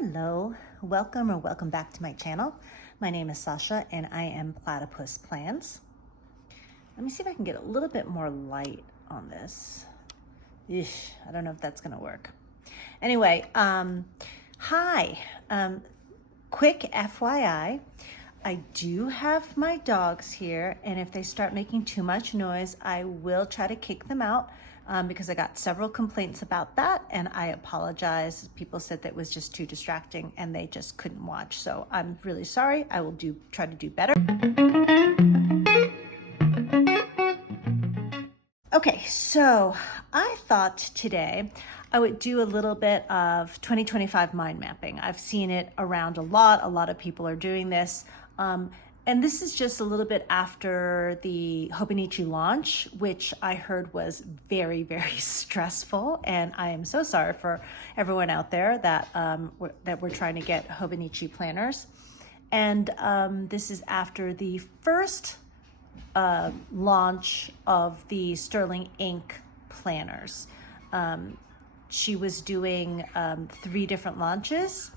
Hello, welcome back to my channel. My name is Sasha and I am Platypus Plans. Let me see if I can get a little bit more light on this. Eesh, I don't know if that's gonna work. Anyway, hi, quick FYI, I do have my dogs here, and if they start making too much noise, I will try to kick them out. Because I got several complaints about that, and I apologize. People said that was just too distracting and they just couldn't watch. So I'm really sorry. I will try to do better. Okay, so I thought today I would do a little bit of 2025 mind mapping. I've seen it around a lot of people are doing this. And this is just a little bit after the Hobonichi launch, which I heard was very stressful. And I am so sorry for everyone out there that we're trying to get Hobonichi planners. And this is after the first launch of the Sterling Ink planners. She was doing 3 different launches,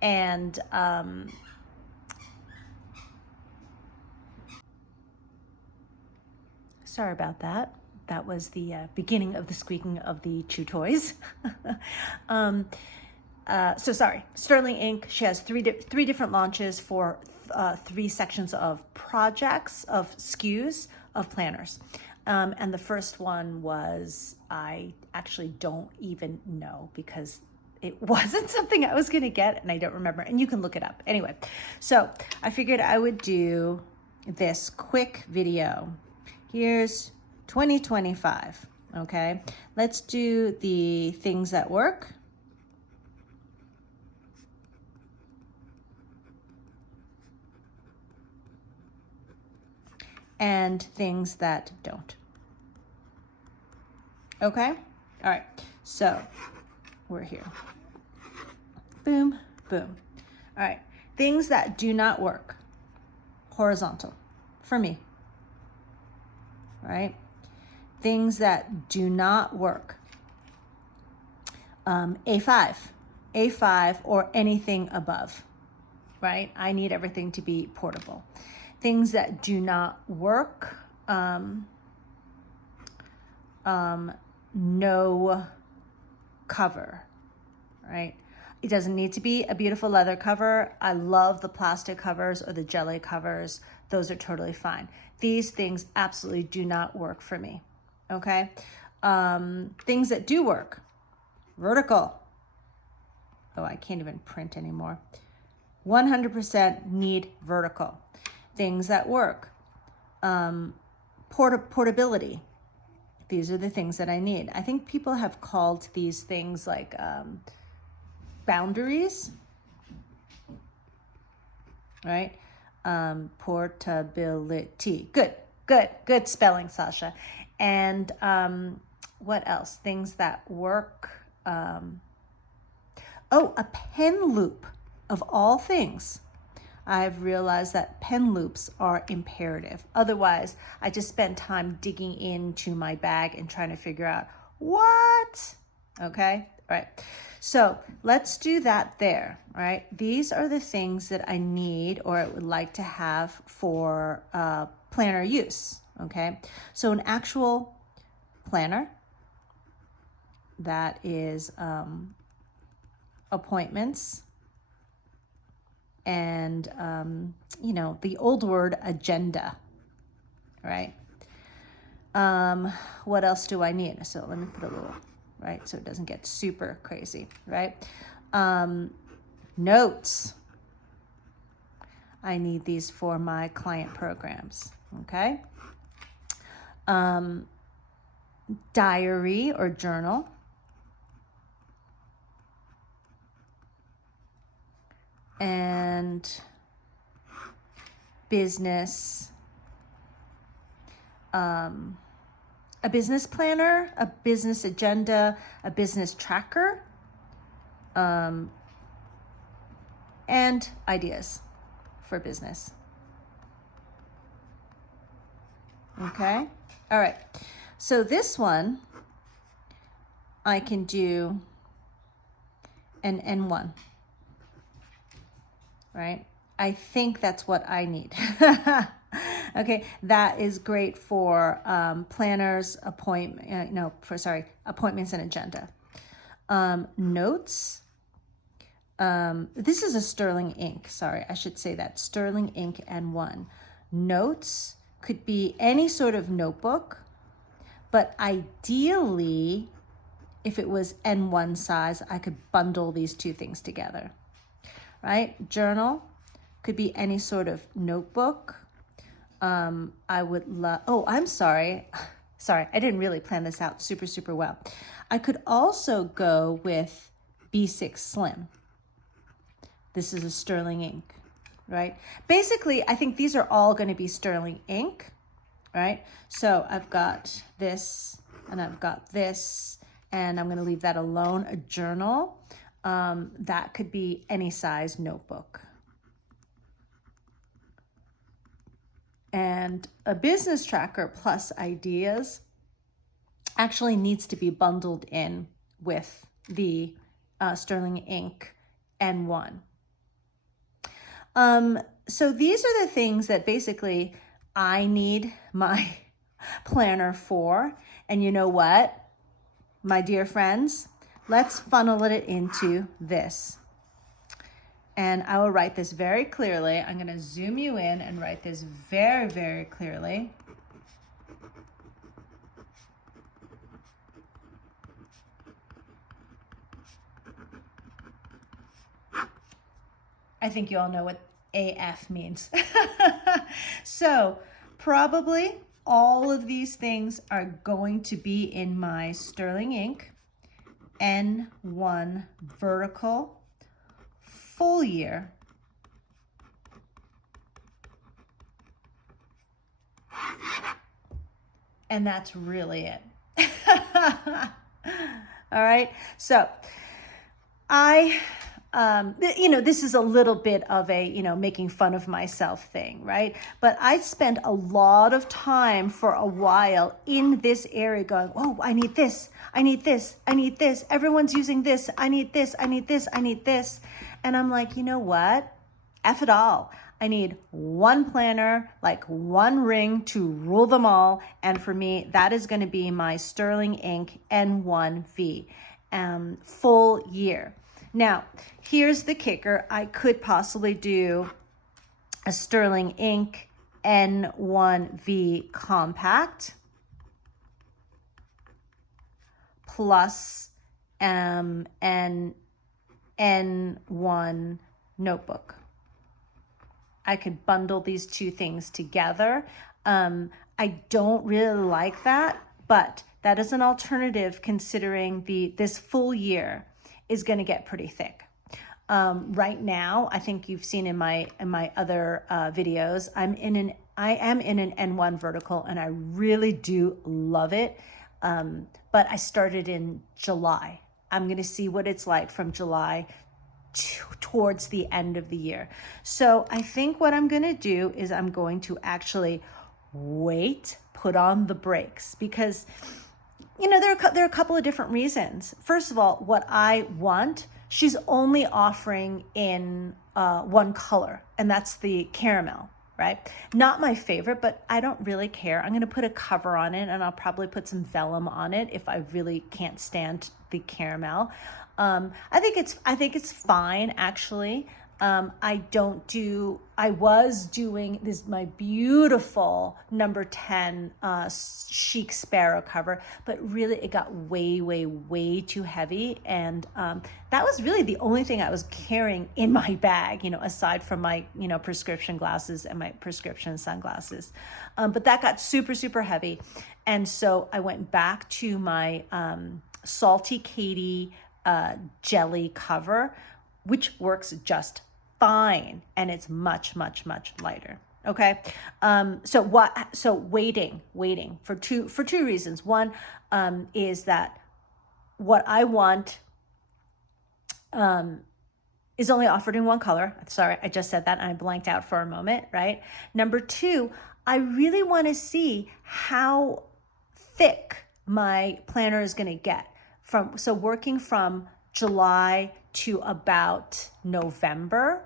and sorry about that. That was the beginning of the squeaking of the chew toys. So sorry, Sterling Ink. She has three different launches for 3 sections of projects, of SKUs, of planners. And the first one was, I actually don't even know because it wasn't something I was gonna get and I don't remember, and you can look it up. Anyway, so I figured I would do this quick video. Here's 2025, okay? Let's do the things that work. And things that don't. Okay? All right, so we're here. Boom, boom. All right, things that do not work. Horizontal, for me. Right? Things that do not work. A5 or anything above, right? I need everything to be portable. Things that do not work, no cover, right? It doesn't need to be a beautiful leather cover. I love the plastic covers or the jelly covers. Those are totally fine. These things absolutely do not work for me, okay? Things that do work, vertical. Oh, I can't even print anymore. 100% need vertical. Things that work, portability. These are the things that I need. I think people have called these things like boundaries, right? Portability. Good spelling, Sasha. And what else? Things that work. Oh, a pen loop of all things. I've realized that pen loops are imperative. Otherwise, I just spend time digging into my bag and trying to figure out what, okay? All right, so let's do that there, all right? These are the things that I need or I would like to have for planner use, okay? So an actual planner that is appointments, and, you know, the old word agenda, right? What else do I need? So let me put a little, right? So it doesn't get super crazy, right? Notes. I need these for my client programs, okay? Diary or journal. And business, a business planner, a business agenda, a business tracker, and ideas for business. Okay, all right. So this one, I can do an N1. right? I think that's what I need. Okay, that is great for planners, appointments and agenda. Notes. This is a sterling ink. Sorry, I should say that. Sterling ink N1. Notes could be any sort of notebook, but ideally, if it was N1 size, I could bundle these two things together, right? Journal could be any sort of notebook. I would love, oh, I'm sorry. Sorry, I didn't really plan this out super, super well. I could also go with B6 Slim. This is a sterling ink, right? Basically, I think these are all going to be sterling ink, right? So I've got this and I've got this, and I'm going to leave that alone. A journal, that could be any size notebook. And a business tracker plus ideas actually needs to be bundled in with the sterling ink N1. So these are the things that basically I need my planner for. And you know what, my dear friends, let's funnel it into this. And I will write this very clearly. I'm going to zoom you in and write this very, very clearly. I think you all know what AF means. So probably all of these things are going to be in my sterling ink N1 vertical full year. And that's really it. All right. So this is a little bit of a, making fun of myself thing, right? But I spent a lot of time for a while in this area going, oh, I need this, I need this, I need this. Everyone's using this. I need this, I need this, I need this. And I'm like, you know what? F it all. I need one planner, like one ring to rule them all. And for me, that is going to be my sterling ink N1V, full year. Now, here's the kicker. I could possibly do a sterling ink N1V compact plus an N1 notebook. I could bundle these two things together. I don't really like that, but that is an alternative considering this full year is going to get pretty thick. Right now, I think you've seen in my other videos, I am in an N1 vertical, and I really do love it. But I started in July. I'm going to see what it's like from July towards the end of the year. So I think what I'm going to do is I'm going to actually put on the brakes, because there are a couple of different reasons. First of all, what I want, she's only offering in one color, and that's the caramel, right? Not my favorite, but I don't really care. I'm going to put a cover on it, and I'll probably put some vellum on it if I really can't stand the caramel. I think it's fine, actually. I was doing this, my beautiful number 10 chic sparrow cover, but really it got way, way, way too heavy. And that was really the only thing I was carrying in my bag, aside from my, prescription glasses and my prescription sunglasses. But that got super, super heavy. And so I went back to my Salty Katie jelly cover, which works just fine, and it's much, much, much lighter. Okay. So waiting for two reasons. One is that what I want is only offered in one color. Sorry, I just said that and I blanked out for a moment, right? Number two, I really want to see how thick my planner is going to get. Working from July to about November,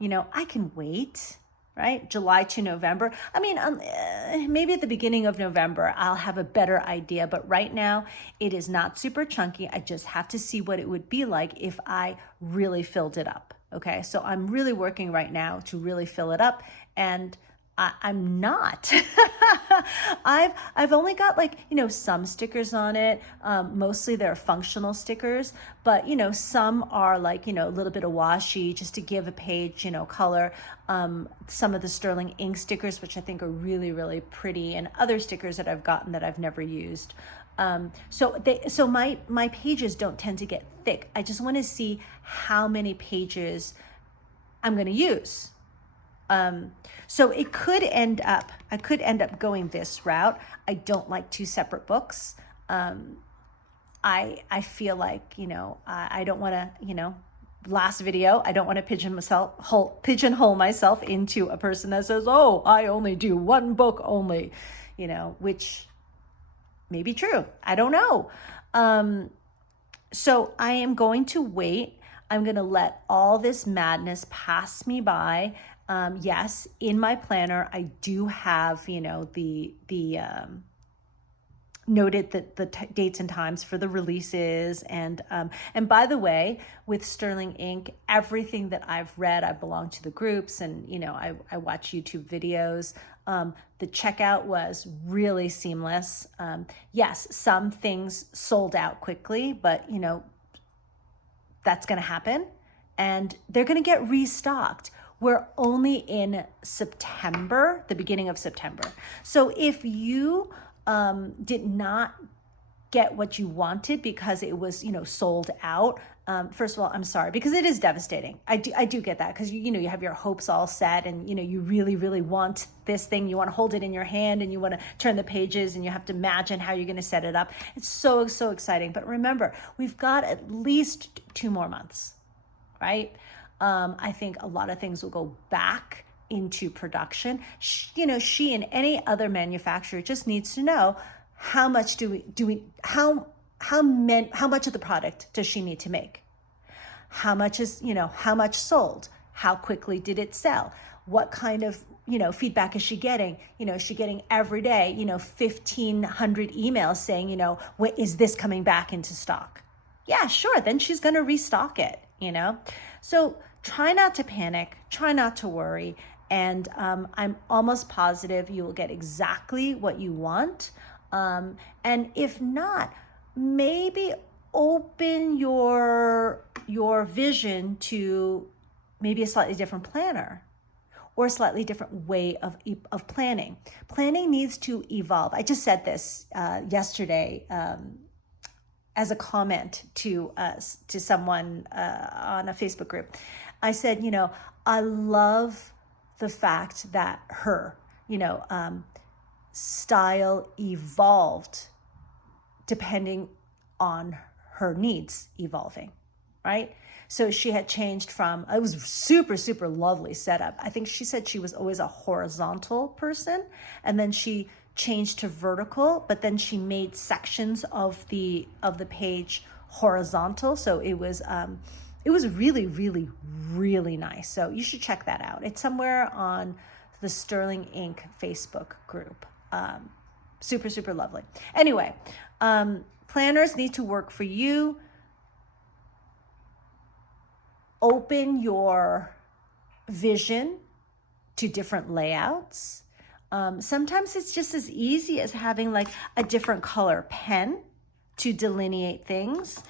I can wait, right? July to November. I mean, maybe at the beginning of November, I'll have a better idea. But right now, it is not super chunky. I just have to see what it would be like if I really filled it up. Okay, so I'm really working right now to really fill it up, and I'm not. I've only got like, some stickers on it. Mostly they're functional stickers, but some are like, a little bit of washi just to give a page, color. Some of the sterling ink stickers, which I think are really, really pretty, and other stickers that I've gotten that I've never used. So my pages don't tend to get thick. I just want to see how many pages I'm going to use. So I could end up going this route. I don't like two separate books. I feel like, I don't want to, last video, I don't want to pigeonhole myself into a person that says, oh, I only do one book only, which may be true. I don't know. So I am going to wait. I'm going to let all this madness pass me by. Yes, in my planner, I do have, the noted the dates and times for the releases. And by the way, with Sterling Ink, everything that I've read, I belong to the groups, and, I watch YouTube videos. The checkout was really seamless. Yes, some things sold out quickly, but, that's going to happen, and they're going to get restocked. We're only in September, the beginning of September. So if you did not get what you wanted because it was, sold out, first of all, I'm sorry, because it is devastating. I do get that, because you have your hopes all set, and you really, really want this thing. You want to hold it in your hand, and you want to turn the pages, and you have to imagine how you're going to set it up. It's so, so exciting. But remember, we've got at least 2 more months, right? I think a lot of things will go back into production. She and any other manufacturer just needs to know how much how much of the product does she need to make? How much how much sold? How quickly did it sell? What kind of, feedback is she getting? Is she getting every day, 1,500 emails saying, is this coming back into stock? Yeah, sure. Then she's going to restock it, So try not to panic, try not to worry. And I'm almost positive you will get exactly what you want. And if not, maybe open your vision to maybe a slightly different planner or a slightly different way of planning. Planning needs to evolve. I just said this yesterday as a comment to someone on a Facebook group. I said, I love the fact that her, style evolved depending on her needs evolving, right? So she had changed from, it was super, super lovely setup. I think she said she was always a horizontal person, and then she changed to vertical, but then she made sections of the page horizontal. So it was really, really, really nice. So you should check that out. It's somewhere on the Sterling Ink Facebook group. Super, super lovely. Anyway, planners need to work for you. Open your vision to different layouts. Sometimes it's just as easy as having like a different color pen to delineate things,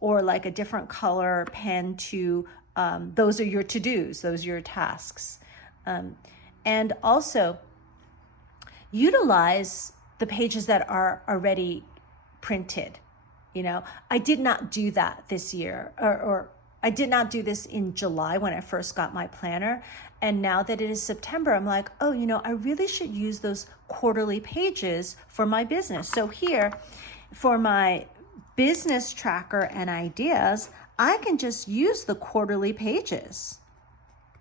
or like a different color pen to, those are your to-dos, those are your tasks. And also utilize the pages that are already printed. I did not do that this year, or I did not do this in July when I first got my planner. And now that it is September, I'm like, oh, I really should use those quarterly pages for my business. So here, for my business tracker and ideas, I can just use the quarterly pages.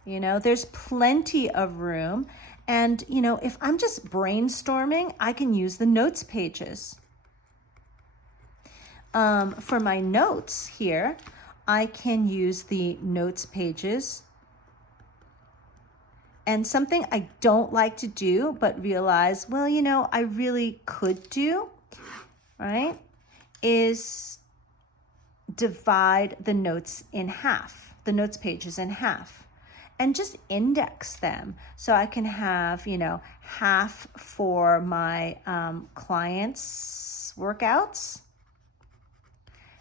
There's plenty of room. And, if I'm just brainstorming, I can use the notes pages. For my notes here, I can use the notes pages And something I don't like to do, but realize, well, you know, I really could do, right, is divide the notes in half, the notes pages in half, and just index them. So I can have, you know, half for my clients' workouts,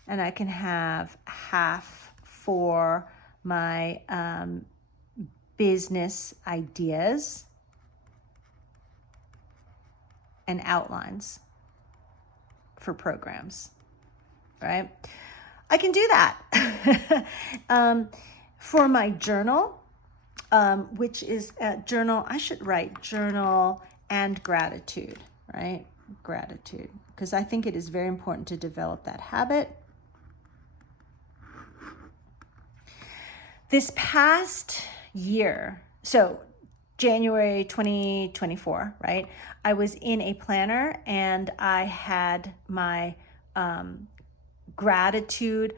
and I can have half for my business ideas and outlines for programs, right? I can do that. For my journal, which is journal, I should write journal and gratitude, right? Gratitude, because I think it is very important to develop that habit. This past year, so January 2024, right? I was in a planner and I had my gratitude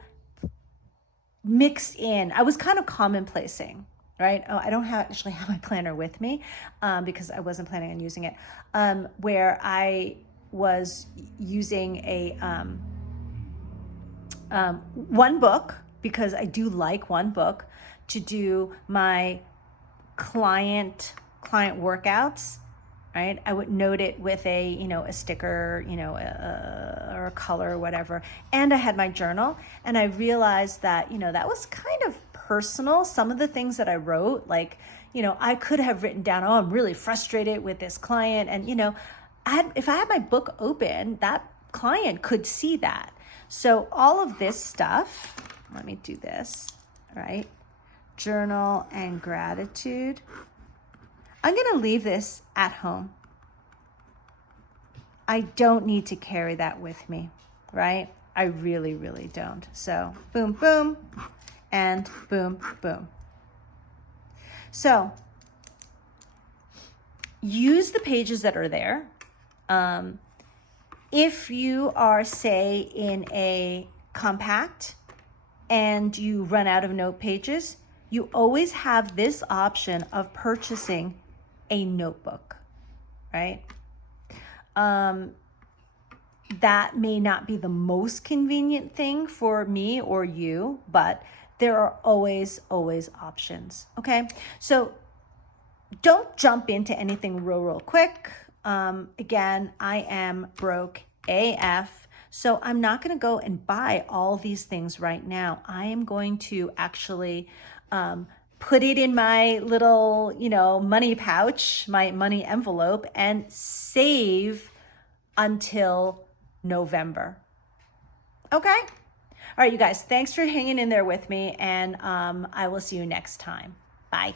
mixed in. I was kind of commonplacing, right? Oh, I don't actually have my planner with me because I wasn't planning on using it, where I was using a one book, because I do like one book, to do my client workouts, right? I would note it with a, you know, a sticker, you know, or a color or whatever. And I had my journal, and I realized that, you know, that was kind of personal. Some of the things that I wrote, like, you know, I could have written down, oh, I'm really frustrated with this client. And, you know, if I had my book open, that client could see that. So all of this stuff, let me do this, right? Journal and gratitude. I'm going to leave this at home. I don't need to carry that with me, right? I really, really don't. So boom, boom, and boom, boom. So use the pages that are there. If you are, say, in a compact and you run out of note pages, you always have this option of purchasing a notebook, right? That may not be the most convenient thing for me or you, but there are always options, okay? So don't jump into anything real quick. Again, I am broke AF, so I'm not gonna go and buy all these things right now. I am going to actually put it in my little, you know, money pouch, my money envelope, and save until November. Okay? All right, you guys, thanks for hanging in there with me, and I will see you next time. Bye.